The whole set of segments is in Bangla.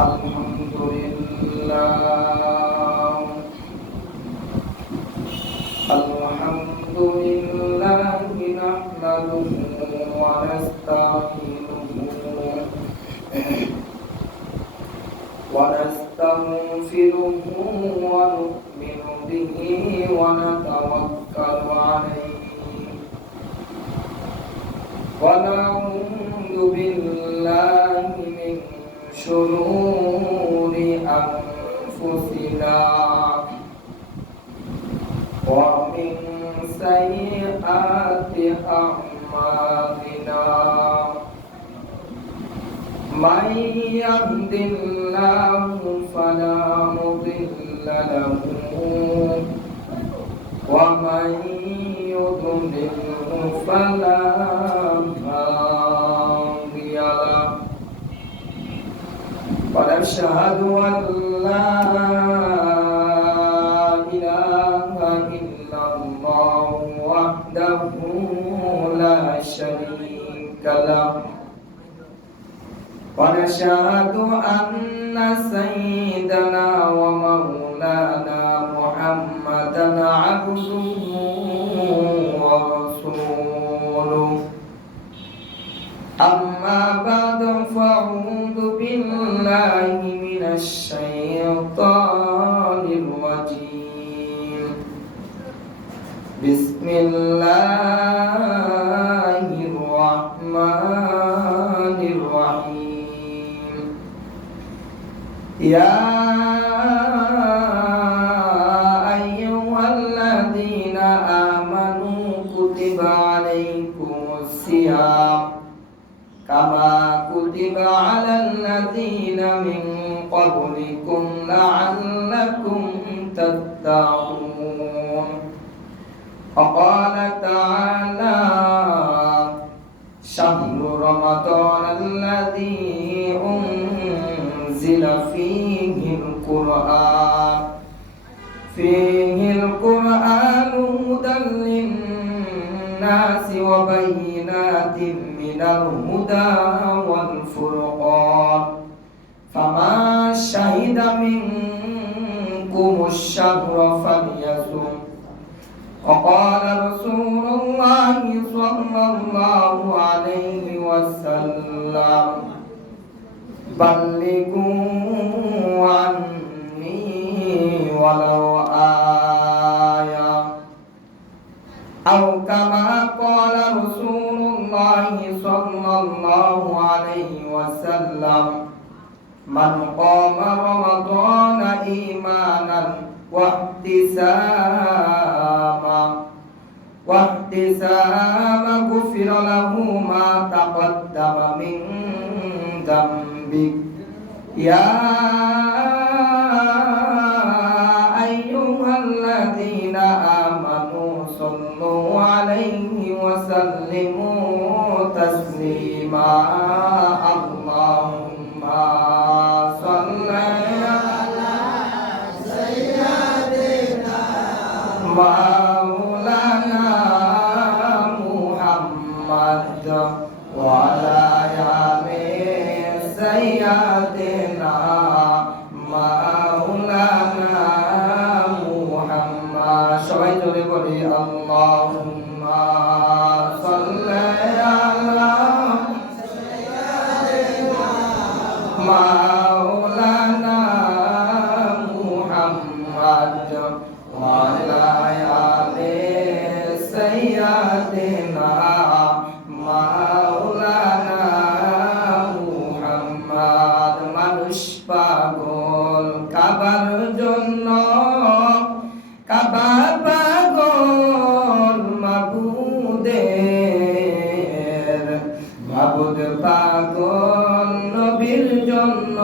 الحمد لله الحمد لله نحمده ونستعينه ونستغفره ونؤمن به ونتوكل عليه ونعوذ بالله من شرور أنفسنا ومن سيئات أعمالنا من يهد الله فلا مضل له ومن يضلل فلا هادي له ونشهد أن لا إله إلا الله وحده لا شريك له ونشهد أن سيدنا ومولانا محمدا عبده ورسوله أما بعد فأعوذ بالله من الشيطان الرجيم بسم الله الرحمن الرحيم يا أيها الذين آمنوا كتب عليكم الصيام كما كتب على الذين من قبلكم لعلكم تتقون وقال تعالى شهر رمضان الذي أنزل فيه القرآن هدى للناس وبينات من الهدى والفرقان فمن شهد منكم الشهر فليصم وقال رسول الله صلى الله عليه وسلم بلغوا عني ولو آية أو كما قال رسول الله صلى الله عليه وسلم من قام رمضان إيمانا واحتسابا غفر له ما تقدم من ذنبه يا أيها الذين آمنوا صلوا عليه وسلموا تسليما اللهم صل على سيدنا مولانا محمد وعلى آل سيدنا مولانا محمد সবাই জোরে বলি আল্লাহুম্মা সাল্লি আলা সাইয়্যিদিনা মাওলানা মুহাম্মদ ওয়া আলা আলি সাইয়্যিদিনা মাওলানা মুহাম্মদ মানুষ পাগল কাবার জন্য কাবা পাগল মাবুদ পাগল নবীর জন্য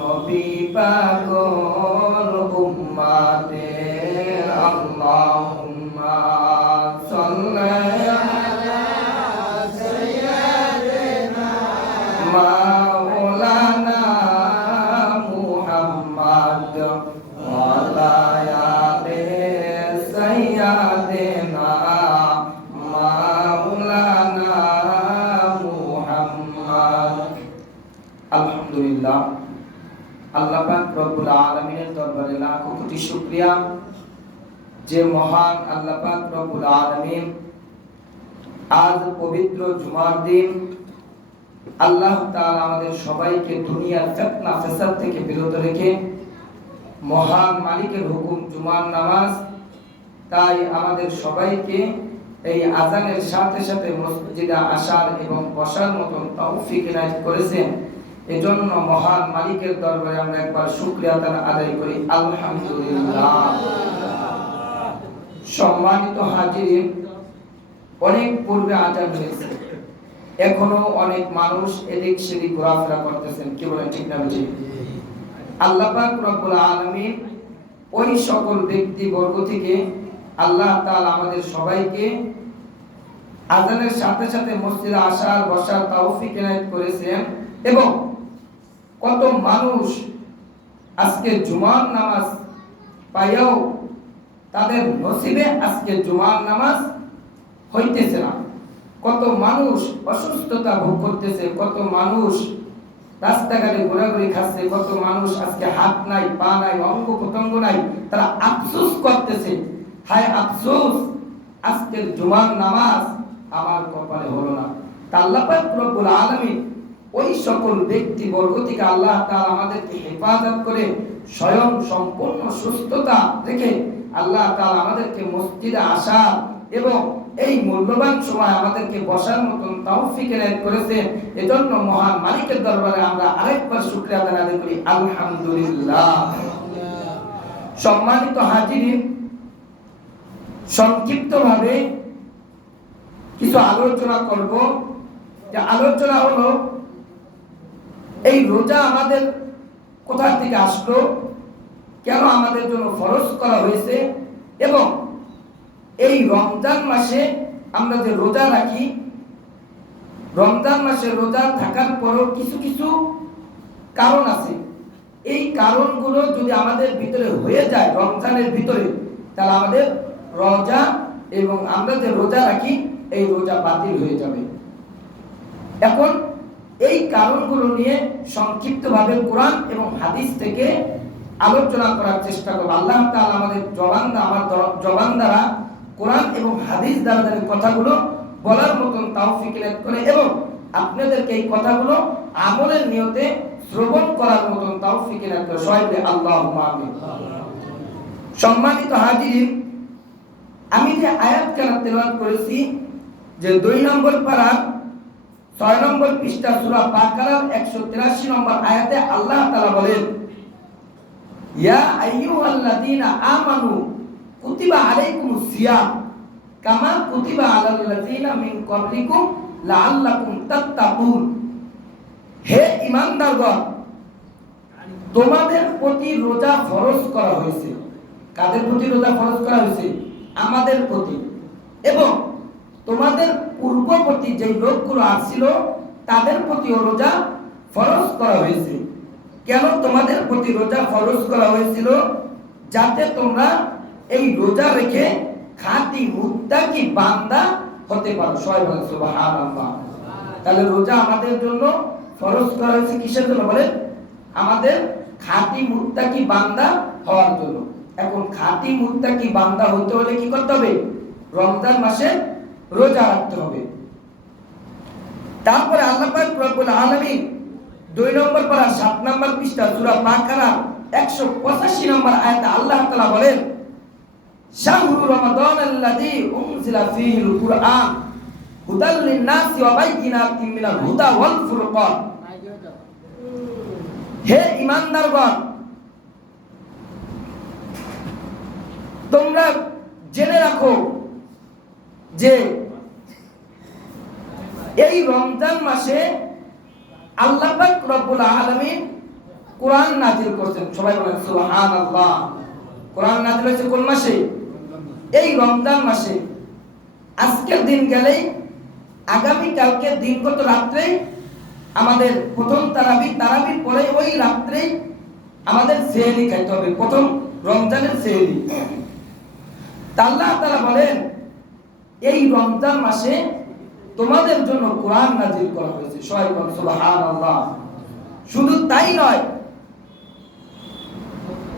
নবী পাগল উম্মতের আল্লাহুম্মা সাল্লি আলা সাইয়্যিদিনা মাওলানা মুহাম্মদ ওয়া আলা আলি সাইয়্যিদিনা মাওলানা মুহাম্মদ আলহামদুলিল্লাহ, আল্লাহ পাক রব্বুল আলামিনের দরবারে লাখো কোটি শুকরিয়া যে মহান আল্লাহ পাক রব্বুল আলামিন আজ পবিত্র জুমার দিন আল্লাহ তাআলা আমাদের সবাইকে দুনিয়ার ফিতনা ফাসাদ থেকে বিরত রেখে মহান মালিকের হুকুম জুমার নামাজ, তাই আমাদের সবাইকে এই আজানের সাথে সাথে মসজিদে আসার এবং বসার মতন তৌফিক এনায়েত করেছেন। এজন্য মহান মালিকের দরবারে আমরা একবার শুকরিয়া আদায় করি, আলহামদুলিল্লাহ। সম্মানিত হাজিরিন, অনেক পূর্বে আজান হয়েছে, এখনো অনেক মানুষ এদিক সেদিক ঘোরাফেরা করতেছেন, কি বলেন ঠিক না বুঝি? আল্লাহ পাক রব্বুল আলামিন ওই সকল ব্যক্তি বর্গ থেকে আল্লাহ তাআলা আমাদের সবাইকে আজানের সাথে সাথে মসজিদে আসার বসার তৌফিক এনায়েত করেছেন এবং কত মানুষ আজকে জুমার নামাজ পাইয়াও তাদের নসিবে আজকে জুমার নামাজ হইতেছে না। কত মানুষ অসুস্থতা ভোগ করতেছে, কত মানুষ রাস্তাঘাটে ঘোরাঘুরি খাচ্ছে, কত মানুষ আজকে হাত নাই, পা নাই, অঙ্গ প্রত্যঙ্গ নাই, তারা আফসোস করতেছে, হায় আফসোস আজকের জুমার নামাজ আমার কপালে হলো না। আল্লাহ পাক রব্বুল আলামিন ওই সকল ব্যক্তি বর্গ থেকে আল্লাহ তাআলা আমাদেরকে হেফাজত করে স্বয়ং সম্পূর্ণ সুস্থতা রেখে আল্লাহ তাআলা আমাদেরকে মসজিদে আসা এবং এই মূল্যবান সময় আমাদেরকে বসার মতন তৌফিক এনায়েত করেছেন। এজন্য মহান মালিকের দরবারে আমরা আরেকবার শুকরিয়া আদায় করি, আলহামদুলিল্লাহ। সম্মানিত হাজিরিন, সংক্ষিপ্তভাবে কিছু আলোচনা করব। যে আলোচনা হলো এই রোজা আমাদের কোথা থেকে আসলো, কেন আমাদের জন্য ফরজ করা হয়েছে এবং এই রমজান মাসে আমরা যে রোজা রাখি, রমজান মাসে রোজা থাকার পরও কিছু কিছু কারণ আছে। এই কারণগুলো যদি আমাদের ভিতরে হয়ে যায় রমজানের ভিতরে, তাহলে আমাদের রোজা এবং আমরা যে রোজা রাখি এই রোজা বাতিল হয়ে যাবে। এখন এই কারণগুলো নিয়ে সংক্ষিপ্তভাবে কোরআন এবং হাদিস থেকে আলোচনা করার চেষ্টা করব। আল্লাহ তাআলা আমাদের জবান দ্বারা কোরআন এবং হাদিস দ্বারা কথাগুলো বলার মতন তৌফিক এনায়েত করে এবং আপনাদেরকে এই কথাগুলো আমলের নিয়তে শ্রবণ করার মতন তৌফিক এনায়েত করে, সবাই বলে আল্লাহুম্মা আমিন। সম্মানিত হাজিরিন, আমি যে আয়াত কেরাত তেলাওয়াত করেছি, যে 2 নম্বর পারা 6 নম্বর পৃষ্ঠা সূরা বাকারার 183 নম্বর আয়াতে আল্লাহ তাআলা বলেন, ইয়া আইয়ুহাল্লাযীনা আমানু কুতিবা আলাইকুমুস সিয়াম কামা কুতিবা আলাল্লাযীনা মিন ক্বাবলিকুম লাআল্লাকুম তাত্তাকুন। হে ঈমানদারগণ, তোমাদের প্রতি রোজা ফরজ করা হয়েছে। কাদের প্রতি রোজা ফরজ করা হয়েছে? আমাদের প্রতি। এবং তোমাদের পূর্ববর্তী যে লোকগুলো আসছিল তাদের প্রতিও রোজা ফরজ করা হয়েছে। কেন তোমাদের প্রতি রোজা ফরজ করা হয়েছিল? যাতে তোমরা এই রোজা রেখে খাঁটি মুত্তাকি বান্দা হতে পারো, সবাই বলেন সুবহানাল্লাহ। তাহলে রোজা আমাদের জন্য ফরজ করা হয়েছে কিসের জন্য বলেন? আমাদের খাঁটি মুত্তাকি বান্দা হওয়ার জন্য। এখন খাঁটি মুত্তাকি বান্দা হতে হলে কি করতে হবে? রমজান মাসে রোজা রাখতে হবে। তারপরে আল্লাহ পাক রব্বুল আলামিন 2 নম্বর পারা 7 নম্বর পৃষ্ঠা সূরা বাকারা 185 নম্বর আয়াতে আল্লাহ তাআলা বলেন, শাহরু রমাদানাল্লাযী উনজিলা ফীহিল কুরআন হুদাল লিন-নাসি ওয়া বাইয়িনাতিন মিনাল হুদা ওয়াল ফুরকান। হে ঈমানদারগণ, তোমরা জেনে রাখো যে এই রমজান মাসে আল্লাহ পাক রব্বুল আলামিন কোরআন নাযিল করেছেন, সবাই বলেন সুবহানাল্লাহ। কোরআন নাযিল হয়েছে কোন মাসে? এই রমজান মাসে। আজকের দিন গেলেই আগামী কালকে দিনগত রাত্রে আমাদের প্রথম তারাবির পরে ওই রাত্রে আমাদের সেহরি খাইতে হবে, প্রথম রমজানের সেহরি। আল্লাহ তাআলা বলেন, এই রমজান মাসে তোমাদের জন্য কোরআন নাযিল করা হয়েছে, সবাই বলেন সুবহানাল্লাহ। তাই নয়,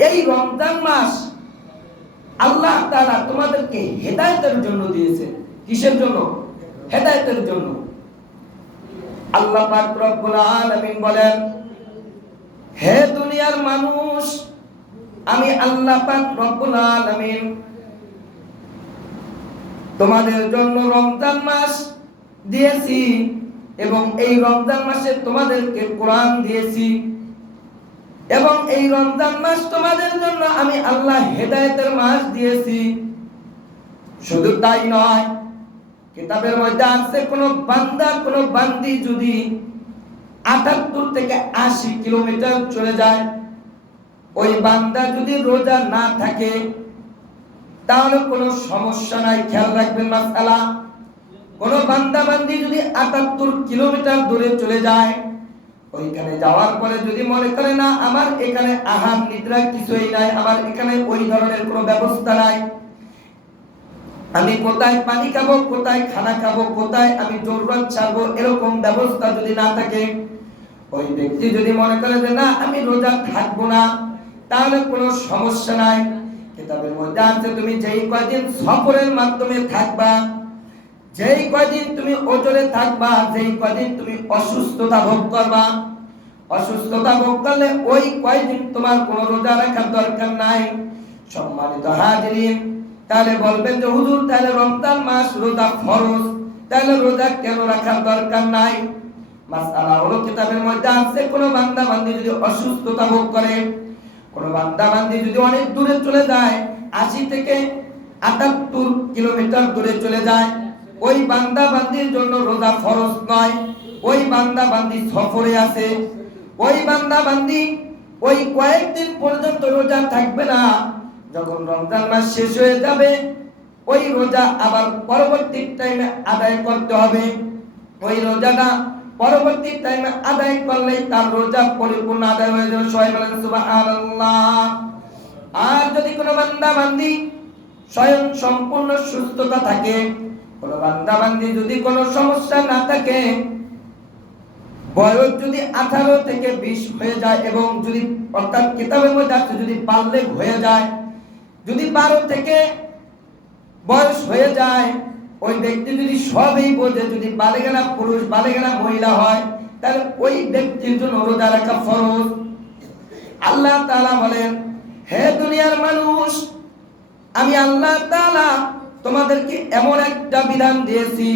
এই রমজান মাস আল্লাহ তাআলা তোমাদেরকে হেদায়েতের জন্য দিয়েছে। কিসের জন্য? হেদায়েতের জন্য। আল্লাহ পাক রব্বুল আলামিন বলেন, হে দুনিয়ার মানুষ, আমি আল্লাহ পাক রব্বুল আলামিন তোমাদের জন্য রমজান মাস দিয়েছি এবং এই রমজান মাসে তোমাদেরকে কোরআন দিয়েছি এবং এই রমজান মাস তোমাদের জন্য আমি আল্লাহ হেদায়েতের মাস দিয়েছি। শুধু তাই নয়, কিতাবের মধ্যে আছে কোন বান্দা কোন বান্দি যদি ৭৮ থেকে ৮০ কিলোমিটার চলে যায়, ওই বান্দা যদি রোজা না থাকে তাহলে কোনো সমস্যা নাই। খেয়াল রাখবেন মাসআলা, কোন বান্দা বান্দি যদি ৭৮ কিলোমিটার দূরে চলে যায়, ওইখানে যাওয়ার পরে যদি মনে করে না আমার এখানে আহার নিদ্রা কিছুই নাই, আমার এখানে ওই ধরনের কোনো ব্যবস্থা নাই, আমি কোথায় পানি খাবো, কোথায় খানা খাবো, কোথায় আমি জরুরত ছাড়বো, এরকম ব্যবস্থা যদি না থাকে, ওই ব্যক্তি যদি মনে করে যে না আমি রোজা থাকবো না, তাহলে কোনো সমস্যা নাই। কিতাবের মধ্যে আছে তুমি যেই কয়দিন সফরের মাধ্যমে থাকবা, যেই কয়দিন তুমি ওজরে থাকবা, যেই কয়দিন তুমি অসুস্থতা ভোগ করবা, অসুস্থতা ভোগ করলে ওই কয়দিন তোমার কোনো রোজা রাখার দরকার নাই। সম্মানিত হাজিরিন, তাহলে বলবেন যে হুজুর তাহলে রমজান মাস রোজা ফরজ, তাহলে রোজা কেন রাখার দরকার নাই? মাসআলা হলো কিতাবের মধ্যে আছে কোন বান্দা বান্দি যদি অসুস্থতা ভোগ করে, কোন বান্দা বান্দি যদি অনেক দূরে চলে যায়, ৮০ থেকে ৭৮ কিলোমিটার দূরে চলে যায়, ওই বান্দা বান্দির জন্য রোজা ফরজ নয়। ওই বান্দা বান্দি সফরে আছে, ওই বান্দা বান্দি ওই কয়েকদিন পর্যন্ত রোজা থাকবে না। যখন রমজান মাস শেষ হয়ে যাবে, ওই রোজা আবার পরবর্তী টাইমে আদায় করতে হবে। ওই রোজাটা পরবর্তী টাইমে আদায় করলেই তার রোজা পরিপূর্ণ আদায় হয়ে যাবে। সবাই বলেন সুবহানাল্লাহ। আর যদি কোনো বান্দা বান্দি স্বয়ং সম্পূর্ণ সুস্থতা থাকে, কোনো বান্দা বান্দি যদি কোনো সমস্যা না থাকে, বয়স যদি 18 থেকে 20 হয়ে যায় এবং যদি অর্থাৎ কিতাবের মধ্যে আছে যদি বালেগ হয়ে যায়, যদি 12 থেকে বয়স হয়ে যায়, ওই ব্যক্তি যদি সবই বোঝে, যদি বালেগা পুরুষ বালেগা মহিলা হয়, তাহলে ওই ব্যক্তির জন্য রোজা রাখা ফরজ। আল্লাহ তাআলা বলেন, হে দুনিয়ার মানুষ, আমি আল্লাহ তাআলা তোমাদেরকে এমন একটা বিধান দিয়েছি,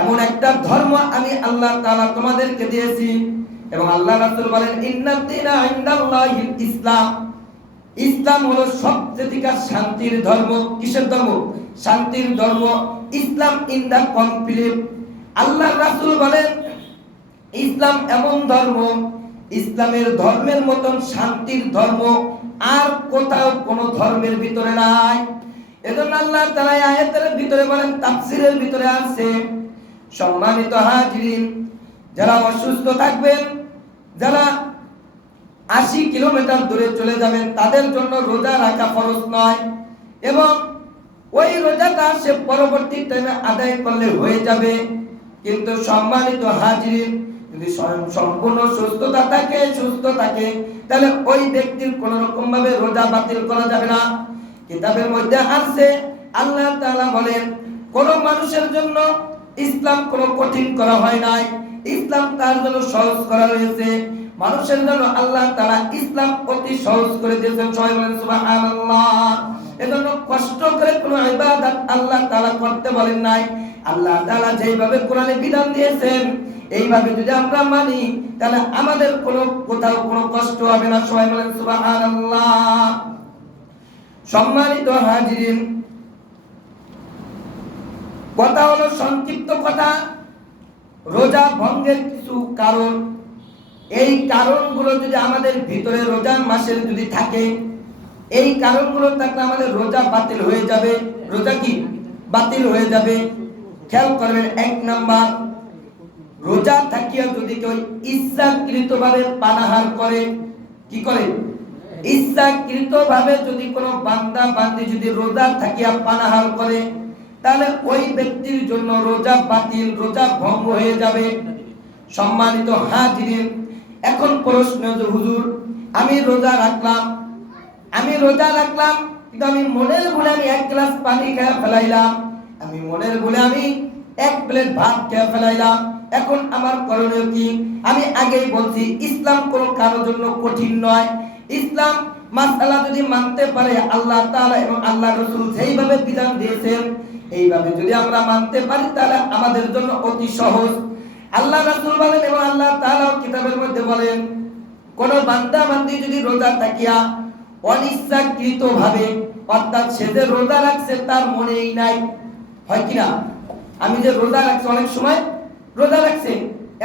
এমন একটা ধর্ম আমি আল্লাহ তাআলা তোমাদেরকে দিয়েছি। এবং আল্লাহ রাসূল বলেন, ইন্নাদ দীনা ইনদাল্লাহিল ইসলাম, ইসলাম হলো সবচেয়ে শান্তির ধর্ম। কিসের ধর্ম? শান্তির ধর্ম। ইসলাম ইন দা কমপ্লিট। আল্লাহ রাসূল বলেন, ইসলাম এমন ধর্ম, ইসলামের ধর্মের মতন শান্তির ধর্ম আর কোথাও কোনো ধর্মের ভিতরে নাই। এজন্য আল্লাহ তাআলা আয়াতের ভিতরে বলেন, তাফসীরের ভিতরে আছে, সম্মানিত হাজিরিন, যারা অসুস্থ থাকবেন, যারা 80 কিলোমিটার দূরে চলে যাবেন, তাদের জন্য রোজা রাখা ফরজ নয় এবং ওই রোজাটা সে পরবর্তী টাইমে আদায় করলে হয়ে যাবে। কিন্তু সম্মানিত হাজিরিন, যদি সম্পূর্ণ সুস্থতা থাকে, তাহলে ওই ব্যক্তির কোন রকম ভাবে রোজা বাতিল করা যাবে না। কিতাবের মধ্যে আছে, আল্লাহ তাআলা বলেন, কোন মানুষের জন্য ইসলাম কোনো কঠিন করা হয় নাই, ইসলাম তার জন্য সহজ করা হয়েছে। মানুষের জন্য আল্লাহ তাআলা ইসলাম অতি সহজ করে দিয়েছেন। সবাই বলেন সুবহানাল্লাহ। এজন্য কষ্ট করে কোনো ইবাদত আল্লাহ তাআলা করতে বলেন নাই। আল্লাহ তাআলা যেইভাবে কোরআনে বিধান দিয়েছেন, এইভাবে যদি আমরা মানি, তাহলে আমাদের কোথাও কোনো কষ্ট হবে না। সবাই বলেন সুবহানাল্লাহ। সম্মানিত হাজিরিন, কথা হলো সংক্ষিপ্ত কথা, রোজা ভঙ্গের কিছু কারণ। এই কারণগুলো যদি আমাদের ভিতরে রোজার মাসের যদি থাকে, এই কারণগুলো থাকলে আমাদের রোজা বাতিল হয়ে যাবে। রোজা কি বাতিল হয়ে যাবে? খেয়াল করবেন, 1 নাম্বার, রোজা থাকিয়া যদি কেউ ইচ্ছাকৃতভাবে পানাহার করে, কি করে? ইচ্ছাকৃতভাবে যদি কোনো বান্দা বান্দি যদি রোজা থাকিয়া পানাহার করে, তাহলে ওই ব্যক্তির জন্য রোজা বাতিল, রোজা ভঙ্গ হয়ে যাবে। সম্মানিত হাজিরিন, এখন প্রশ্ন যে হুজুর আমি রোজা রাখলাম কিন্তু আমি মনের ভুলে আমি এক গ্লাস পানি খেয়ে ফেলাইলাম, আমি মনের ভুলে আমি এক প্লেট ভাত খেয়ে ফেলাইলাম, এখন আমার করণীয় কি? আমি আগেই বলছি ইসলাম কোনো কারোর জন্য কঠিন নয়। ইসলাম মাসআলা যদি মানতে পারে আল্লাহ তাআলা এবং আল্লাহর রাসূল যেইভাবে বিধান দিয়েছেন এইভাবে যদি আমরা মানতে পারি তাহলে আমাদের জন্য অতি সহজ। আল্লাহ রাসূল বলেন এবং আল্লাহ তাআলা কিতাবের মধ্যে বলেন, কোন বান্দা বান্দি যদি রোজা থাকিয়া অনিচ্ছাকৃতভাবে, অর্থাৎ সে যে রোজা রাখছে তার মনেই নাই, হয় কিনা? আমি যে রোজা রাখছি, অনেক সময় রোজা রাখছে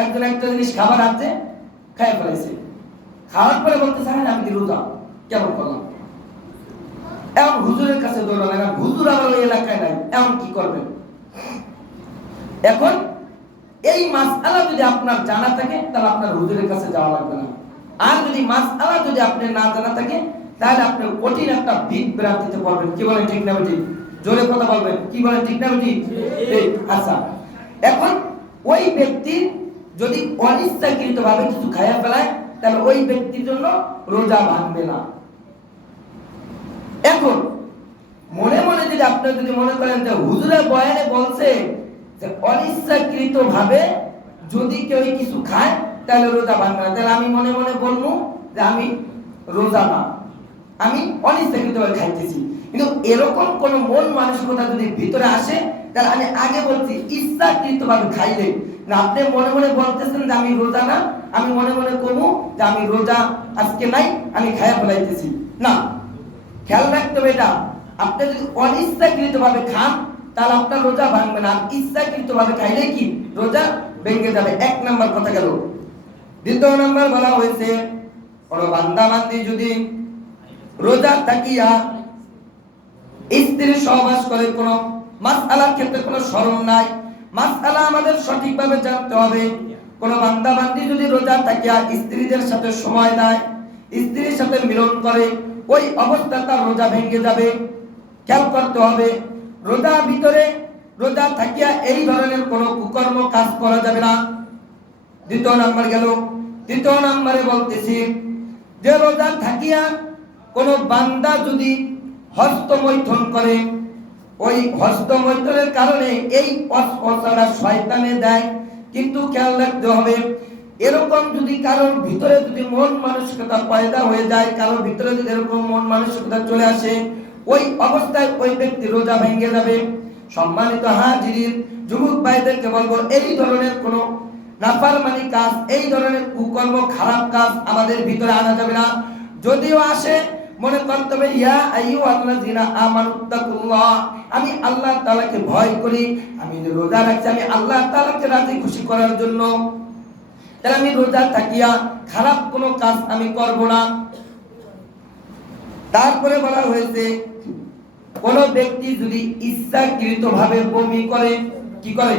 একজন একটা জিনিস খাবার আছে খাইয়ে ফেলাইছে, খাওয়ার পরে বলতেছে হ্যাঁ আমি রোজা কেমন করলাম, এখন হুজুরের কাছে দৌড়ালেন, হুজুর আমার ওই এলাকায় নাই, এখন কি করবেন? এখন এই মাসআলা যদি আপনার জানা থাকে তাহলে আপনার হুজুরের কাছে যাওয়া লাগবে না। আর যদি মাসআলা যদি আপনি না জানা থাকে তাহলে আপনি কঠিন একটা বিভ্রান্তিতে পড়বেন। কি বলেন ঠিক না ঠিক? জোরে কথা বলবেন, কি বলেন ঠিক না ঠিক? আচ্ছা, এখন ওই ব্যক্তি যদি অনিচ্ছাকৃতভাবে কিছু খাইয়া ফেলায় তাহলে ওই ব্যক্তির জন্য রোজা ভাঙবে না। এখন মনে মনে যদি আপনি যদি মনে করেন যে হুজুরের বয়ানে বলছে যে অনিচ্ছাকৃতভাবে যদি কেউ কিছু খায় তাহলে রোজা ভাঙবে না, তাহলে আমি মনে মনে বলবো যে আমি রোজা না, আমি অনিচ্ছাকৃতভাবে খাইতেছি। কিন্তু এরকম কোন মন মানসিকতা যদি ভিতরে আসে তাহলে আমি আগে বলছি ইচ্ছাকৃতভাবে খাইলে না, আপনি মনে মনে বলতেছেন যে আমি রোজা না, আমি মনে মনে করবো যে আমি রোজা আজকে নাই, আমি খাইয়া ফেলাইতেছি না। খেয়াল রাখতে হবে এটা, আপনি যদি অনিচ্ছাকৃতভাবে খান তাহলে আপনার রোজা ভাঙবে না, ইচ্ছাকৃতভাবে খাইলে কি রোজা ভেঙে যাবে। এক নাম্বার কথা গেল। দ্বিতীয় নাম্বার বলা হয়েছে কোন বান্দা বান্দি যদি রোজা থাকিয়া স্ত্রীর সহবাস করে, কোন মাসআলার ক্ষেত্রে কোনো শরম নাই, মাসআলা আমাদের সঠিকভাবে জানতে হবে। কোন বান্দা বান্দি যদি রোজা থাকিয়া স্ত্রীদের সাথে সময় দেয়, স্ত্রীর সাথে মিলন করে, ওই অবস্থা তার রোজা ভেঙে যাবে। খেয়াল করতে হবে, রোজার ভিতরে রোজা থাকিয়া এই ধরনের কোনো কুকর্ম কাজ করা যাবে না। দ্বিতীয় নাম্বার গেল। তৃতীয় নাম্বারে বলতেছি যে রোজা থাকিয়া কোন বান্দা যদি হস্তমৈথুন করে, ওই হস্তমৈথুনের কারণে এই অসপসারা শয়তানে দেয়। কিন্তু খেয়াল রাখতে হবে, এরকম যদি কারোর ভিতরে যদি মন মানসিকতা পয়দা হয়ে যায়, কারোর ভিতরে যদি এরকম মন মানসিকতা চলে আসে, ওই অবস্থায় ওই ব্যক্তি রোজা ভেঙে যাবে। সম্মানিত হাজিরিন, যুবক ভাইদেরকে বলবো এই ধরনের কোনো নাফরমানি কাজ, এই ধরনের কুকর্ম খারাপ কাজ আমাদের ভিতরে আনা যাবে না। যদিও আসে মনে করতে হবে ইয়া আইয়ুহাল্লাযিনা আমানুত্তাকুল্লাহ, আমি আল্লাহ তাআলাকে ভয় করি, আমি রোজা রাখছি আমি আল্লাহ তাআলাকে রাজি খুশি করার জন্য, তাহলে আমি রোজা থাকিয়া খারাপ কোনো কাজ আমি করব না। তারপরে বলা হয়েছে কোন ব্যক্তি যদি ইচ্ছাকৃতভাবে বমি করে, কি করে?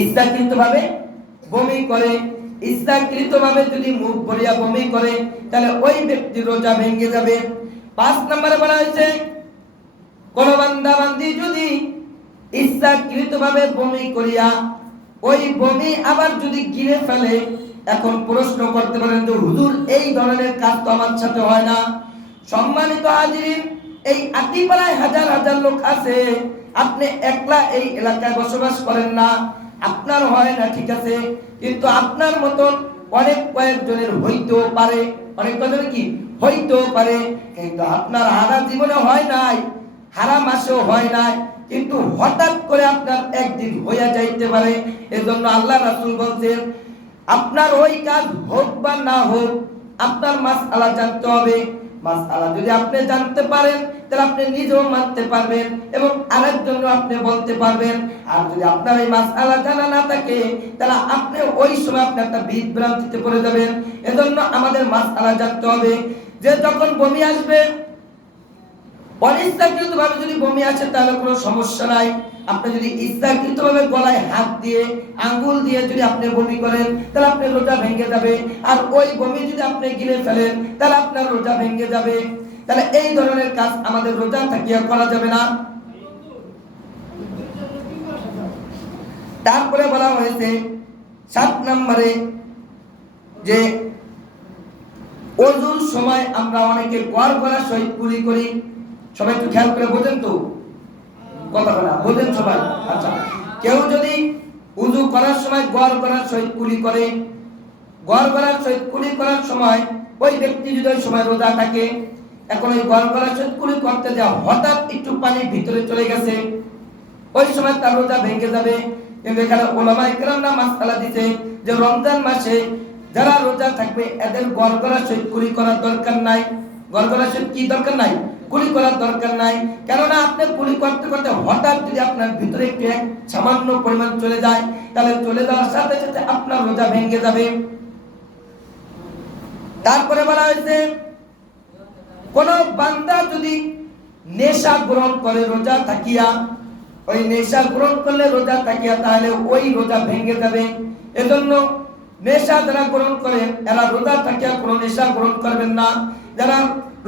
ইচ্ছাকৃতভাবে বমি করে, ইচ্ছাকৃতভাবে যদি মুখ ভরিয়া বমি করে তাহলে ওই ব্যক্তির রোজা ভেঙে যাবে। 5 নম্বরে বলা হয়েছে কোন বান্দা বান্দি যদি ইচ্ছাকৃতভাবে বমি করিয়া ওই বমি আবার যদি গিলে ফেলে, এখন প্রশ্ন করতে পারেন যে হুজুর এই ধরনের কাজ তো আমার সাথে হয় না। সম্মানিত হাজিরিন, এই আটিপাড়ায় হাজার হাজার লোক আছে, আপনি একলা এই এলাকায় বসবাস করেন না, আপনার হয় না ঠিক আছে, কিন্তু আপনার মতন অনেক কয়েকজনের হইতেও পারে, অনেক কয়েকজনের কি হইতেও পারে, কিন্তু আপনার হারা জীবনে হয় নাই, হারা মাসেও হয় নাই, কিন্তু হঠাৎ করে আপনার একদিন হইয়া যাইতে পারে। এজন্য আল্লাহ রাসূল বলছেন আপনার ওই কাজ হোক বা না হোক আপনার মাসআলা জানতে হবে। মাসআলা যদি আপনি জানতে পারেন তাহলে আপনি নিজেও মানতে পারবেন এবং আরেকজনও আপনি বলতে পারবেন। আর যদি আপনার এই মাসআলা জানা না থাকে তাহলে আপনি ওই সময় আপনি একটা বিভ্রান্তিতে পড়ে যাবেন। এজন্য আমাদের মাসআলা জানতে হবে যে যখন বমি আসবে, অনিচ্ছাকৃতভাবে যদি বমি আসে তাহলে কোনো সমস্যা নাই। আপনি যদি ইচ্ছাকৃতভাবে গলায় হাত দিয়ে আঙ্গুল দিয়ে যদি আপনি বমি করেন তাহলে আপনার রোজা ভেঙে যাবে, আর ওই বমি যদি আপনি গিলে ফেলেন তাহলে আপনার রোজা ভেঙে যাবে। তাহলে এই ধরনের কাজ আমাদের রোজা থাকিয়া করা যাবে না। তারপরে বলা হয়েছে 7 নম্বরে যে ওযুর সময় আমরা অনেকে গড়গড়া সহিত কুলি করি। সবাই একটু খেয়াল করে বোঝেন তো কথা বলা, বোঝেন সবাই? আচ্ছা, কেউ যদি ওযু করার সময় গড়গড়ার সহিত কুলি করে, গড়গড়ার সহিত কুলি করার সময় ওই ব্যক্তি যদি ওই সময় রোজা থাকে, এখন ওই গড়গড়ার সহিত কুলি করতে যাওয়া হঠাৎ একটু পানি ভিতরে চলে গেছে, ওই সময় তার রোজা ভেঙে যাবে। কিন্তু এখানে উলামায়ে কেরামরা মাসআলা দিতে যে রমজান মাসে যারা রোজা থাকবে এদের গড়গড়ার সহিত কুলি করার দরকার নাই। গড়গড়ার সহিত কি দরকার নাই? কুলি করার দরকার নাই। কেননা আপনি কুলি করতে করতে হঠাৎ যদি আপনার ভিতরে একটু এক সামান্য পরিমাণ চলে যায়, তাহলে চলে যাওয়ার সাথে সাথে আপনার রোজা ভেঙে যাবে। তারপরে বলা হয়েছে কোন বান্দা যদি নেশা গ্রহণ করে রোজা থাকিয়া, ওই নেশা গ্রহণ করলে রোজা থাকিয়া, তাহলে ওই রোজা ভেঙে যাবে। এজন্য নেশা যারা গ্রহণ করেন এরা রোজা থাকিয়া কোনো নেশা গ্রহণ করবেন না। যারা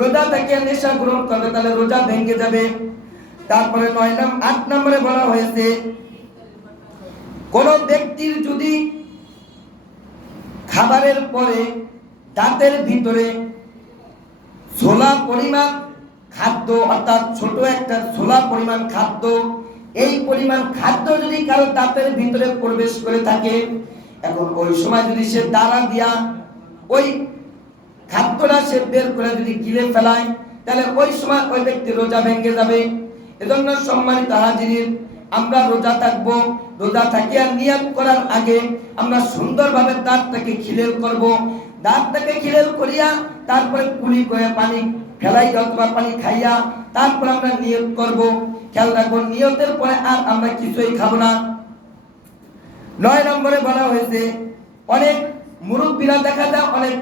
রোজা থাকিয়া নেশা গ্রহণ করবে তাহলে রোজা ভেঙে যাবে। তারপরে 8 নম্বরে বলা হয়েছে কোন ব্যক্তির যদি খাবারের পরে দাঁতের ভিতরে ছোলা পরিমাণ খাদ্য, অর্থাৎ ছোট একটা ছোলা পরিমাণ খাদ্য, এই পরিমাণ খাদ্য যদি কারো দাঁতের ভিতরে প্রবেশ করে থাকে, এখন ওই সময় যদি সে দ্বারা দিয়া ওই খাদ্যটা সে বের করে যদি গিলে ফেলায়, তাহলে ওই সময় ওই ব্যক্তির রোজা ভেঙে যাবে। এজন্য সম্মানিত হাজিরিন, আমরা রোজা থাকবো, রোজা থাকিয়া নিয়ত করার আগে আমরা সুন্দরভাবে দাঁতটাকে খিলেল করব। দাঁতটাকে খিলেল করিয়া তারপরে কুলি করে পানি ফেলাই অথবা পানি খাইয়া তারপর আমরা নিয়ত করব। খেয়াল রাখবো, নিয়তের পরে আর আমরা কিছুই খাবো না। 9 নম্বরে বলা হয়েছে অনেক মুরব্বীরা দেখা যায়, অনেক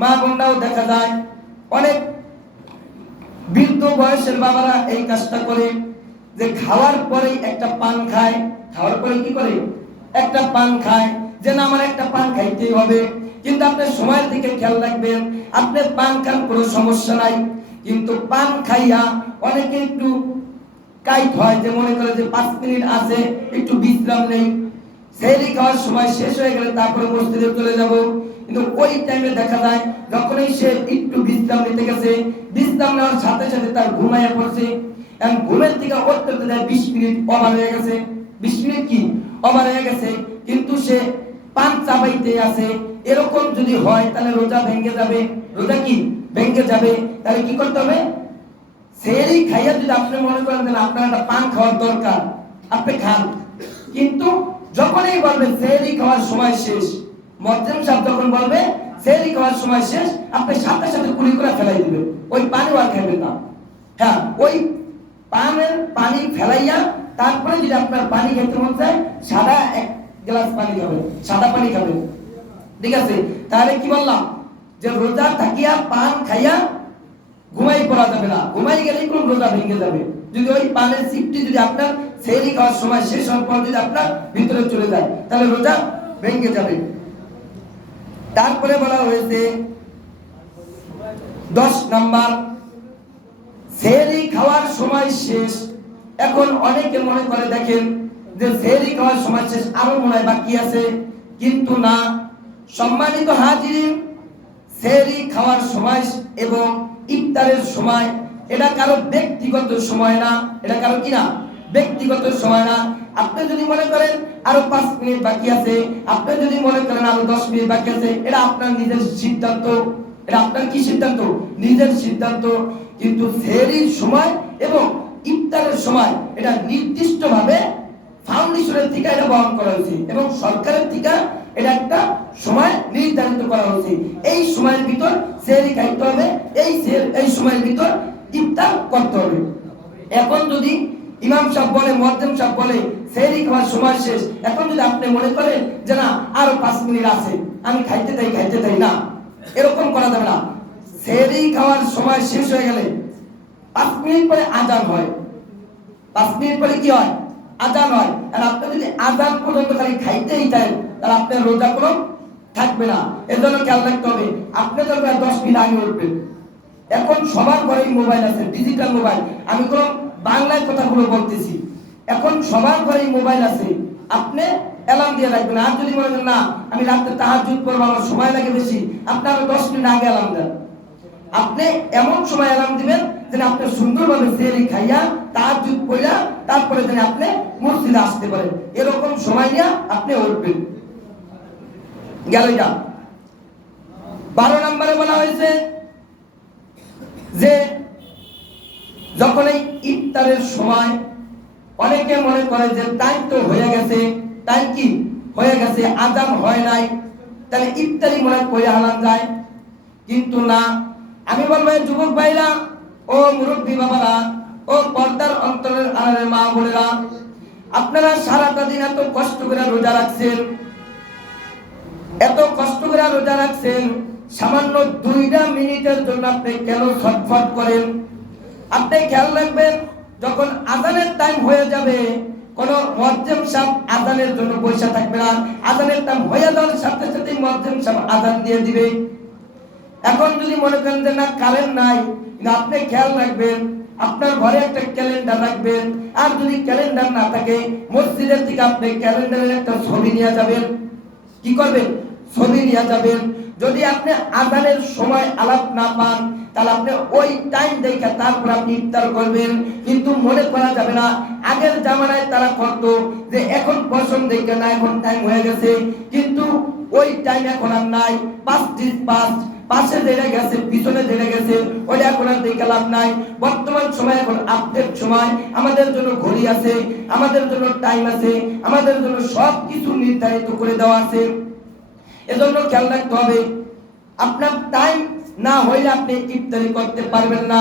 মা বোনরাও দেখা যায়, অনেক বৃদ্ধ বয়সের বাবারা এই কাজটা করে যে খাওয়ার পরে একটা পান খায়। খাওয়ার পরে কি করে? একটা পান খায়, যে না আমার একটা পান খাইতেই হবে। কিন্তু আপনি সময়ের দিকে খেয়াল রাখবেন, আপনি পান খান কোনো সমস্যা নাই, কিন্তু পান খাইয়া অনেকে একটু কাইট হয়, যে মনে করে যে 5 মিনিট আছে একটু বিশ্রাম নেই, সেহরি খাওয়ার সময় শেষ হয়ে গেলে তারপরে মসজিদে চলে যাব। কিন্তু ওই টাইমে দেখা যায় যখনই সে একটু বিশ্রাম নিতে গেছে, বিশ্রাম নেওয়ার সাথে সাথে তার ঘুমাইয়া পড়ছে, এবং ঘুমের দিকে উঠতে যায় 20 মিনিট ওভার হয়ে গেছে। 20 মিনিট কি ওভার হয়ে গেছে, কিন্তু সে পান চাবাইতে আছে। এরকম যদি হয় তাহলে রোজা ভেঙে যাবে। রোজা কি ভেঙে যাবে? তাহলে কি করতে হবে? সেহরি খাইয়া যদি আপনি মনে করেন যে আপনার একটা পান খাওয়ার দরকার, আপনি খান, কিন্তু যখনই বলবে সেহরি খাওয়ার সময় শেষ, মুয়াজ্জিন সাহেব যখন বলবে সেহরি খাওয়ার সময় শেষ, আপনি সাথে সাথে কুলি করে ফেলাই দিবেন, ওই পানি আর খাবেন না। হ্যাঁ, ওই পানি ফেলাইয়া তারপরে যদি আপনার পানি খেতে মন চায়, সাদা 1 গ্লাস পানি খাবেন, সাদা পানি খাবেন, ঠিক আছে? তাহলে কি বললাম যে রোজা থাকিয়া পান খাইয়া ঘুমাই পড়া যাবে না। ঘুমাই গেলে কোন রোজা ভেঙে যাবে যদি ওই পানের সিপটি যদি আপনার সেহরি খাওয়ার সময় শেষ হওয়ার পর যদি আপনার ভিতরে চলে যায়, তাহলে রোজা ভেঙে যাবে। তারপরে বলা হয়েছে 10 নাম্বার, সেহরি খাওয়ার সময় শেষ। এখন অনেকে মনে করে দেখেন যে সেহরি খাওয়ার সময় শেষ, আরো মনে হয় বাকি আছে, কিন্তু না। সম্মানিত হাজিরিন, সেহরি খাওয়ার সময় এবং ইফতারের সময় এটা কারো ব্যক্তিগত সময় না, এটা কারো কি না? ব্যক্তিগত সময় না। আপনি যদি মনে করেন আরো 5 মিনিট বাকি আছে, আপনি যদি মনে করেন আরো 10 মিনিট বাকি আছে, এটা আপনার নিজের সিদ্ধান্ত। এটা আপনার কি সিদ্ধান্ত? নিজের সিদ্ধান্ত। কিন্তু সেহরির সময় এবং ইফতারের সময় এটা নির্দিষ্টভাবে ফাউন্ডেশনের থেকে এটা বহন করা হয়েছে এবং সরকারের থেকে এটা একটা সময় নির্ধারিত করা হয়েছে। এই সময়ের ভিতর সেহরি খাইতে হবে, এই সময়ের ভিতর ইফতার করতে হবে। এখন যদি ইমাম সাহেব বলে, মুয়াজ্জিন সাহেব বলে সেহরি খাওয়ার সময় শেষ, এখন যদি আপনি মনে করেন যে না আরো 5 মিনিট আছে, আমি খাইতে চাই না, এরকম করা যাবে না। সেহরি খাওয়ার সময় শেষ হয়ে গেলে 5 মিনিট পরে আযান হয়, 5 মিনিট পরে কি হয়? আযান হয়। আর আপনি যদি আযান পর্যন্ত খালি খাইতেই চান, তাহলে আপনার রোজা কোনো থাকবে না। এজন্য খেয়াল রাখতে হবে, আপনি তো 10 মিনিট আগে উঠবেন। এখন সবার ঘরেই মোবাইল আছে, ডিজিটাল মোবাইল, আমি কোন বাংলায় কথাগুলো বলতেছি। এখন সবার ঘরেই মোবাইল আছে, আপনি অ্যালার্ম দিয়ে রাখবেন। আর যদি মনে করেন না আমি রাতে তাহাজ্জুদ পড়বো, আমার সময় লাগে বেশি, আপনি আরো 10 মিনিট আগে অ্যালার্ম দেন। আপনি এমন সময় অ্যালার্ম দিবেন যেন আপনি সুন্দরভাবে সেহরি খাইয়া তাহাজ্জুদ পড়া তারপরে যেন আপনি মসজিদে আসতে পারেন, এরকম সময় নিয়ে আপনি উঠবেন। গেল এটা। 12 নম্বরে বলা হয়েছে যে যখন এই ইফতারের সময় অনেকে মনে করে যে টাইম তো হয়ে গেছে, টাইম কি হয়ে গেছে, আযান হয় নাই, তাহলে ইফতারি মনে করে হালান যায়। কিন্তু না, আমি বলবো যুবক ভাইরা, ও মুরব্বী বাবারা, ও পর্দার অন্তরের আড়ালের মা বোনেরা, আপনারা সারাটা দিন এত কষ্ট করে রোজা রাখছেন, এত কষ্ট করে রোজা রাখছেন, সামান্য 2টা মিনিটের জন্য আপনি কেন ছটফট করেন? আপনি খেয়াল রাখবেন, যখন আযানের টাইম হয়ে যাবে, কোন মুয়াজ্জিন সাহেব আযানের জন্য বসে থাকবে না। আযানের টাইম হয়ে যাওয়ার সাথে সাথে মুয়াজ্জিন সাহেব আযান দিয়ে দিবে। এখন যদি মনে করেন যে না কারেন্ট নাই, আপনি খেয়াল রাখবেন, আপনার ঘরে একটা ক্যালেন্ডার রাখবেন। আর যদি ক্যালেন্ডার না থাকে, মসজিদের থেকে আপনি ক্যালেন্ডারের একটা ছবি নিয়ে যাবেন। কি করবেন? ছবি নিয়ে যাবেন। যদি আপনি আযানের সময় আলাপ না পান, তাহলে আপনি ওই টাইম দেখে তারপর আপনি ইফতার করবেন। কিন্তু মনে করা যাবে না, আগের জামানায় তারা করতো যে এখন পছন্দ দেখে না, এখন টাইম হয়ে গেছে, কিন্তু ওই টাইম এখন আর নাই। পাশে জেনে গেছে, পিছনে জেনে গেছে, ওইটা এখন আর দেখে লাভ নাই। বর্তমান সময় এখন আপডেট সময়, আমাদের জন্য ঘড়ি আছে, আমাদের জন্য টাইম আছে, আমাদের জন্য সব কিছু নির্ধারিত করে দেওয়া আছে। এজন্য খেয়াল রাখতে হবে, আপনার টাইম না হইলে আপনি ইফতারি করতে পারবেন না।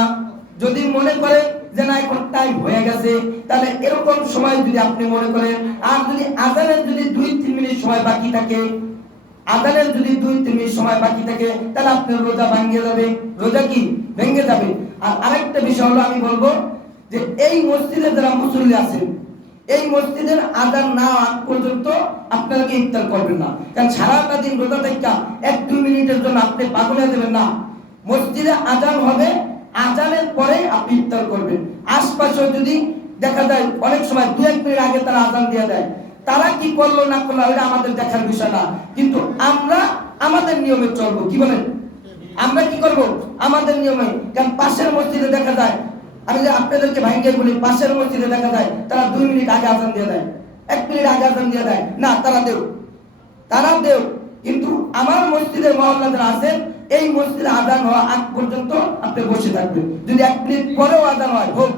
যদি মনে করেন যে না এখন টাইম হয়ে গেছে, তাহলে এরকম সময় যদি আপনি মনে করেন, আর যদি আযানের যদি 2-3 মিনিট সময় বাকি থাকে, আযানের যদি 2-3 মিনিট সময় বাকি থাকে, তাহলে আপনার রোজা ভেঙে যাবে। রোজা কি ভেঙে যাবে। আর আরেকটা বিষয় হলো, আমি বলবো যে এই মসজিদে যারা মুসল্লি আছেন, এই মসজিদের আযান না আগ পর্যন্ত আপনারা কি ইফতার করবেন না। কারণ সারাটা দিন রোজা থেকে 1-2 মিনিটের জন্য আপনি পাগল হয়ে যাবেন না। মসজিদে আযান হবে, আযানের পরে আপনি ইফতার করবেন। আশপাশে যদি দেখা যায় অনেক সময় 2-1 মিনিট আগে তারা আযান দিয়ে দেয়, তারা কি করলো না করলো এটা আমাদের দেখার বিষয় না। কিন্তু আমরা আমাদের নিয়মে চলবো। কি বলেন? আমরা কি করব? আমাদের নিয়মে। কারণ পাশের মসজিদে দেখা যায়, আমি যে আপনাদেরকে ভাঙ্গে বলি, পাশের মসজিদে দেখা যায় তারা 2 মিনিট আগে আযান দিয়ে দেয়, 1 মিনিট আগে আযান দিয়ে দেয়। না, তারা দেও, কিন্তু আমার মসজিদের মহল্লা যারা আছেন, এই মসজিদে আযান হওয়া আগ পর্যন্ত আপনি বসে থাকবেন। যদি 1 মিনিট পরেও আযান হয় হোক,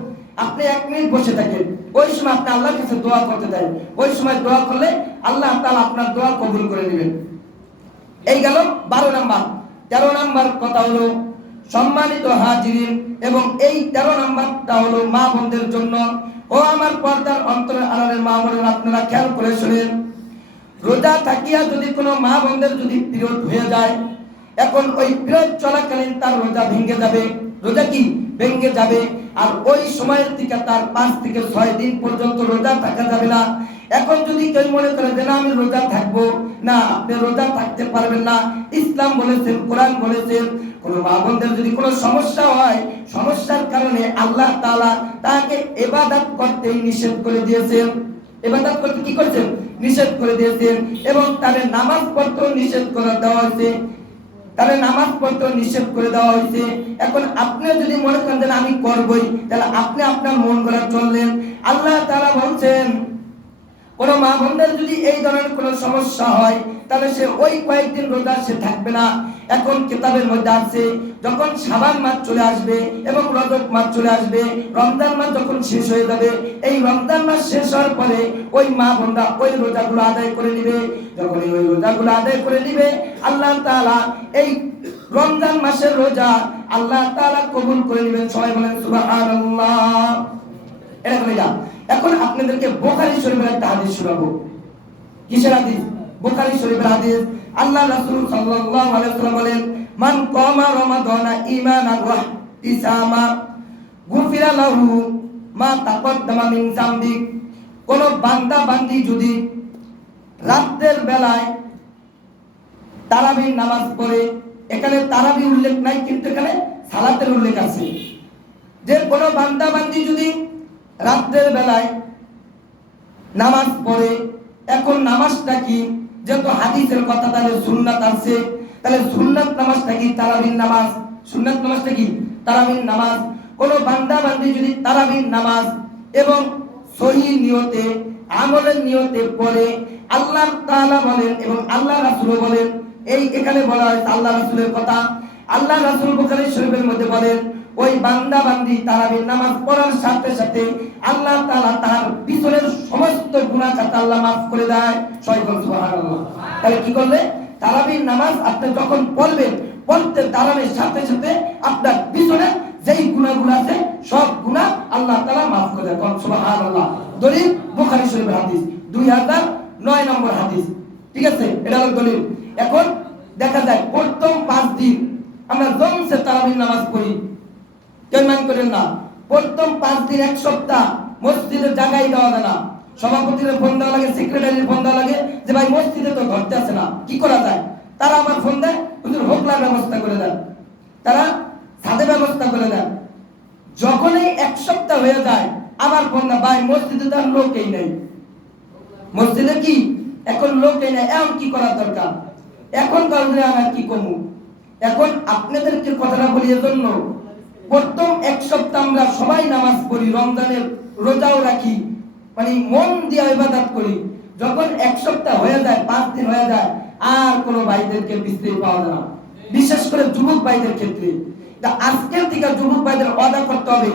আপনি 1 মিনিট বসে থাকেন। ওই সময় আপনি আল্লাহর কাছে দোয়া করতে দেন। ওই সময় দোয়া করলে আল্লাহ তাআলা আপনার দোয়া কবুল করে নেবেন। এই গেল 12 নাম্বার। 13 নাম্বার কথা হলো সম্মানিত হাজিরিন, এবং এই 13 নাম্বারটা হলো মা বোনদের জন্য। ও আমার পর্দার অন্তরের আড়ালের মা বোনেরা, আপনারা খেয়াল করে শুনেন, রোজা থাকিয়া যদি কোনো মা বোনদের যদি পিরিয়ড হয়ে যায়, এখন ওই পিরিয়ড চলাকালীন তার রোজা ভেঙে যাবে। রোজা কি ভেঙে যাবে। আর ওই সময়ের থেকে তার 5 থেকে 6 দিন পর্যন্ত রোজা থাকা যাবে না। এখন যদি কেউ মনে করে যে না আমি রোজা থাকবো না, আপনি রোজা থাকতে পারবেন না। ইসলাম বলেছেন, কোরআন বলেছেন, কোন মা বোনদের যদি কোনো সমস্যা হয়, সমস্যার কারণে আল্লাহ তাআলা তাকে ইবাদত করতে নিষেধ করে দিয়েছেন। ইবাদত করতে কি করেছেন? নিষেধ করে দিয়েছেন। এবং তারে নামাজ পড়তে নিষেধ করে দেওয়া হয়েছে। তাহলে নামাজ পড়তে নিষেধ করে দেওয়া হয়েছে। এখন আপনি যদি মনে করেন যে আমি করবই, তাহলে আপনি আপনার মন গড়া চললেন। আল্লাহ তাআলা বলছেন, কোন মা বোনদের যদি এই ধরনের কোনো সমস্যা হয়, তাহলে সে ওই কয়েকদিন রোজা সে থাকবে না। এখন কিতাবের মধ্যে আছে, যখন শাবান মাস চলে আসবে এবং রজব মাস চলে আসবে, রমজান মাস যখন শেষ হয়ে যাবে, এই রমজান মাস শেষ হওয়ার পরে ওই মা বোনরা ওই রোজাগুলো আদায় করে নেবে। যখন ওই রোজাগুলো আদায় করে নেবে, আল্লাহ তাআলা এই রমজান মাসের রোজা আল্লাহ তাআলা কবুল করে নেবেন। সবাই বলেন সুবহানাল্লাহ। এটা বলে যা। এখন আপনাদেরকে বুখারী শরীফের একটা হাদিস শোনাবো। কিসের হাদিস? বুখারী শরীফের হাদিস। আল্লাহ রাসূল সাল্লাল্লাহু আলাইহি ওয়াসাল্লাম বলেন, মান কামা রমাদানা ঈমানান ওয়া ইহতিসামা গুফিরা লাহু মা তাকদ্দামা মিন যামবি। কোন বান্দা বান্দি যদি রাতের বেলায় তারাবির নামাজ পড়ে, এখানে তারাবি উল্লেখ নাই, কিন্তু এখানে সালাতের উল্লেখ আছে, যে কোন বান্দা বান্দি যদি রাতের বেলায় নামাজ পড়ে এখন নামাজটা কি? যেহেতু হাদিসের কথা, তাহলে সুন্নাত আছে, তাহলে সুন্নাত নামাজটা কি? তারাবির নামাজ। সুন্নাত নামাজটা কি? তারাবির নামাজ। কোন বান্দা বান্দি যদি তারাবির নামাজ এবং সহিহ নিয়তে, আমলের নিয়তে পড়ে, আল্লাহ তাআলা বলেন এবং আল্লাহ রাসূল বলেন, এই এখানে বলা হয়েছে আল্লাহ রাসূলের কথা। আল্লাহ রাসূল বুখারী শরীফের মধ্যে বলেন, ওই বান্দা বান্দি তারাবির নামাজ পড়ার সাথে সাথে আল্লাহ তাআলা তার পিছনের সমস্ত গুনাহ খাতা আল্লাহ মাফ করে দেয়। সুবহানাল্লাহ। তাহলে কি করলে? তারাবির নামাজ আপনি যখন পড়বেন, পড়তে দাঁড়ানোর সাথে সাথে আপনার পিছনে যেই গুনাহগুলো আছে সব গুনাহ আল্লাহ তাআলা মাফ করে দেয়। সুবহানাল্লাহ। দলিল বুখারী শরীফের হাদিস, 2009 নম্বর হাদিস। ঠিক আছে, এটা হলো দলিল। এখন দেখা যায় প্রথম 5 দিন আমরা জমছে তারাবির নামাজ পড়ি, কেউ মান করেন না। প্রথম 5 দিন, 1 সপ্তাহ মসজিদে জায়গায় দেওয়া যায় না। সভাপতির ফোন দেওয়া লাগে, সেক্রেটারির ফোন দেওয়া লাগে যে ভাই মসজিদে তো ধরতে আসে না, কি করা যায়? তারা আমার ফোন দেয়, হুজুর হোকলার ব্যবস্থা করে দেন, তারা ছাদে ব্যবস্থা করে দেন। যখনই 1 সপ্তাহ হয়ে যায় আবার ফোন দেয়, ভাই মসজিদে তো আর লোকই নেই, মসজিদে কি এখন লোকই নেই, এখন কি করার দরকার? এখন কারণে আমার কি কমু? এখন আপনাদেরকে কথাটা বলি এজন্য, প্রথম 1 সপ্তাহ আমরা সবাই নামাজ পড়ি, রমজানের রোজাও রাখি, মানে মন দিয়ে ইবাদত করি। যখন 1 সপ্তাহ হয়ে যায়, 5 দিন হয়ে যায়, আর কোনো ভাইদেরকে পিছতে পাওয়া যায় না, বিশেষ করে যুবক ভাইদের ক্ষেত্রে। তা আজকের থেকে যুবক ভাইদের ওয়াদা করতে হবে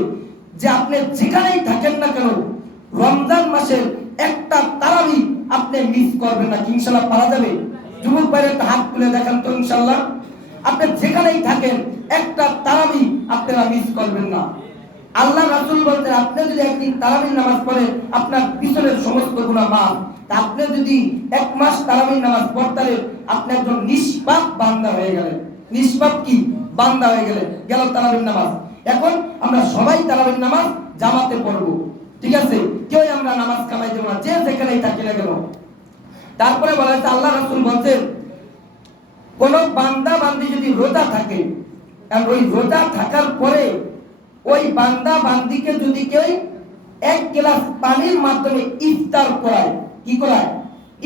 যে আপনি যেখানেই থাকেন না কেন, রমজান মাসের একটা তারাবি আপনি মিস করবেন না। ইনশাআল্লাহ পারা যাবে? যুবক ভাইরা একটা হাত তুলে দেখান তো ইনশাআল্লাহ। আপনি যেখানেই থাকেন একটা তারাবি আপনারা মিস করবেন না। আল্লাহ রাসূল বলতেন, আপনি যদি একদিন তারাবির নামাজ পড়েন আপনার পিছনের সমস্ত গুনাহ মাফ। আপনি যদি 1 মাস তারাবির নামাজ পড়তেন আপনি একজন নিষ্পাপ বান্দা হয়ে গেলেন। নিষ্পাপ কি? বান্দা হয়ে গেলেন। গেল তারাবির নামাজ। এখন আমরা সবাই তারাবির নামাজ জামাতে পড়ব, ঠিক আছে? কেউ আমরা নামাজ কামাই দেব না, যে যেখানেই থাকি না কেন। তারপরে বলা হয়েছে, আল্লাহ রাসূল বলছেন, কোন বান্দা বান্দি যদি রোজা থাকে, আর ওই রোজা থাকার পরে ওই বান্দা বান্দিকে যদি কেউ 1 গ্লাস পানির মাধ্যমে ইফতার করায়, কি করায়?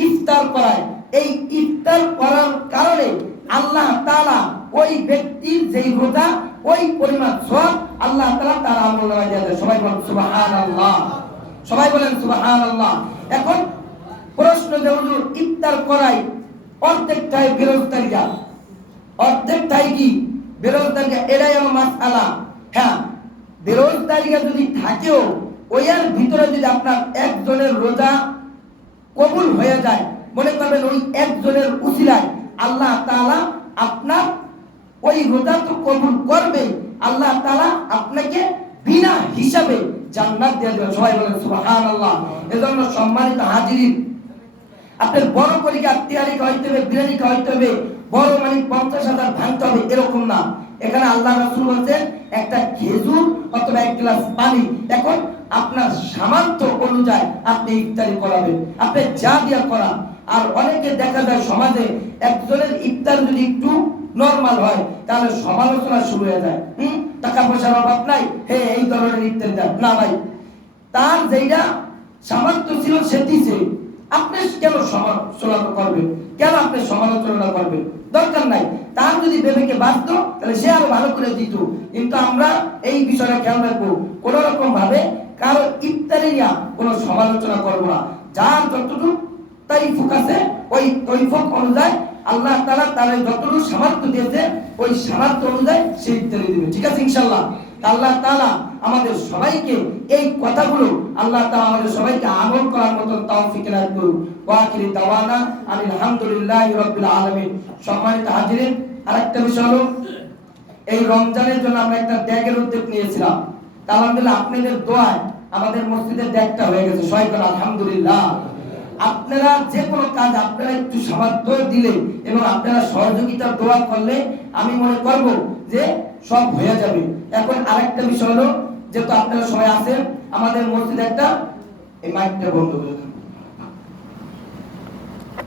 ইফতার করায়। এই ইফতার করার কারণে আল্লাহ তাআলা ওই ব্যক্তির যেই রোজা ওই পরিমাণ সওয়াব আল্লাহ তাআলা তার আমলনামায় দিয়ে দেয়। সবাই বলেন সুবহানাল্লাহ। সবাই বলেন সুবহানাল্লাহ। এখন প্রশ্ন যে হুজুর ইফতার করায় অর্ধেকটাই বেরোজগারিয়া, অর্ধেকটাই কি বেরোজগারিয়া, এটাই আমার মাসআলা। হ্যাঁ, বেরোজগারিয়া যদি থাকেও ওইয়ার ভিতরে যদি আপনার একজনের রোজা কবুল হয়ে যায়, মনে করবেন ওই একজনের উসিলায় আল্লাহ তাআলা আপনার ওই রোজা তো কবুল করবে, আল্লাহ তাআলা আপনাকে বিনা হিসাবে জান্নাত দিয়ে দেবে। সবাই বলেন সুবহানাল্লাহ। এজন্য সম্মানিত হাজিরিন, আপনার বড় করে আত্মীয়ারি খাওয়াইতে হবে, বিরিয়ানি খাওয়াইতে হবে, বড় মানে 50,000 ভাঙতে হবে এরকম না। এখানে আল্লাহ রাসূল বলেন একটা খেজুর অথবা 1 গ্লাস পানি। এখন আপনার সামর্থ্য অনুযায়ী আপনি ইফতারি করাবেন, আপনি যা দিয়া করা। আর অনেকে দেখা যায় সমাজে একজনের ইফতার যদি একটু নরমাল হয় তাহলে সমালোচনা শুরু হয়ে যায়। টাকা পয়সার অভাব নাই, হে এই ধরনের ইফতার দেন না। ভাই, তার যেটা সামর্থ্য ছিল সে দিছে, আপনি কেন সমালোচনা করবেন? কেন আপনি সমালোচনা করবেন? দরকার নাই। তার যদি বিবেকে বাঁচতো তাহলে সে আরো ভালো করে দিত। কিন্তু আমরা এই বিষয়টা খেয়াল রাখবো, কোন রকম ভাবে কারো ইফতারি নিয়ে কোনো সমালোচনা করবো না। যার যতটুকু তাই ফোকাসে ওই তৈফক অনুযায়ী আল্লাহ তাআলা তার যতটুকু সামর্থ্য দিয়েছে ওই সামর্থ্য অনুযায়ী সে ইফতারি দিবে, ঠিক আছে ইনশাআল্লাহ। আল্লাহ তাআলা আমাদের সবাইকে এই কথাগুলো আল্লাহ তাআলা আমাদের সবাইকে আমল করার মতো তৌফিক দান করুন। ওয়া আখিরি দাওয়ানা আলহামদুলিল্লাহি রাব্বিল আলামিন। সম্মানিত হাজিরিন, আরেকটা বিষয় হলো এই রমজানের জন্য আমরা একটা ত্যাগের উদ্যোগ নিয়েছিলাম। আলহামদুলিল্লাহ আপনাদের দোয়ায় আমাদের মসজিদের ত্যাগটা হয়ে গেছে। সবাই বলেন আলহামদুলিল্লাহ। আপনারা যে কোনো কাজ আপনারা একটু সামর্থ্য দিলে এবং আপনারা সহযোগিতার দোয়া করলে আমি মনে করব যে সব হয়ে যাবে। এখন আরেকটা বিষয় হলো, যেহেতু আপনারা সবাই আছেন, আমাদের মসজিদে একটা এই মাইকটা বন্ধ করে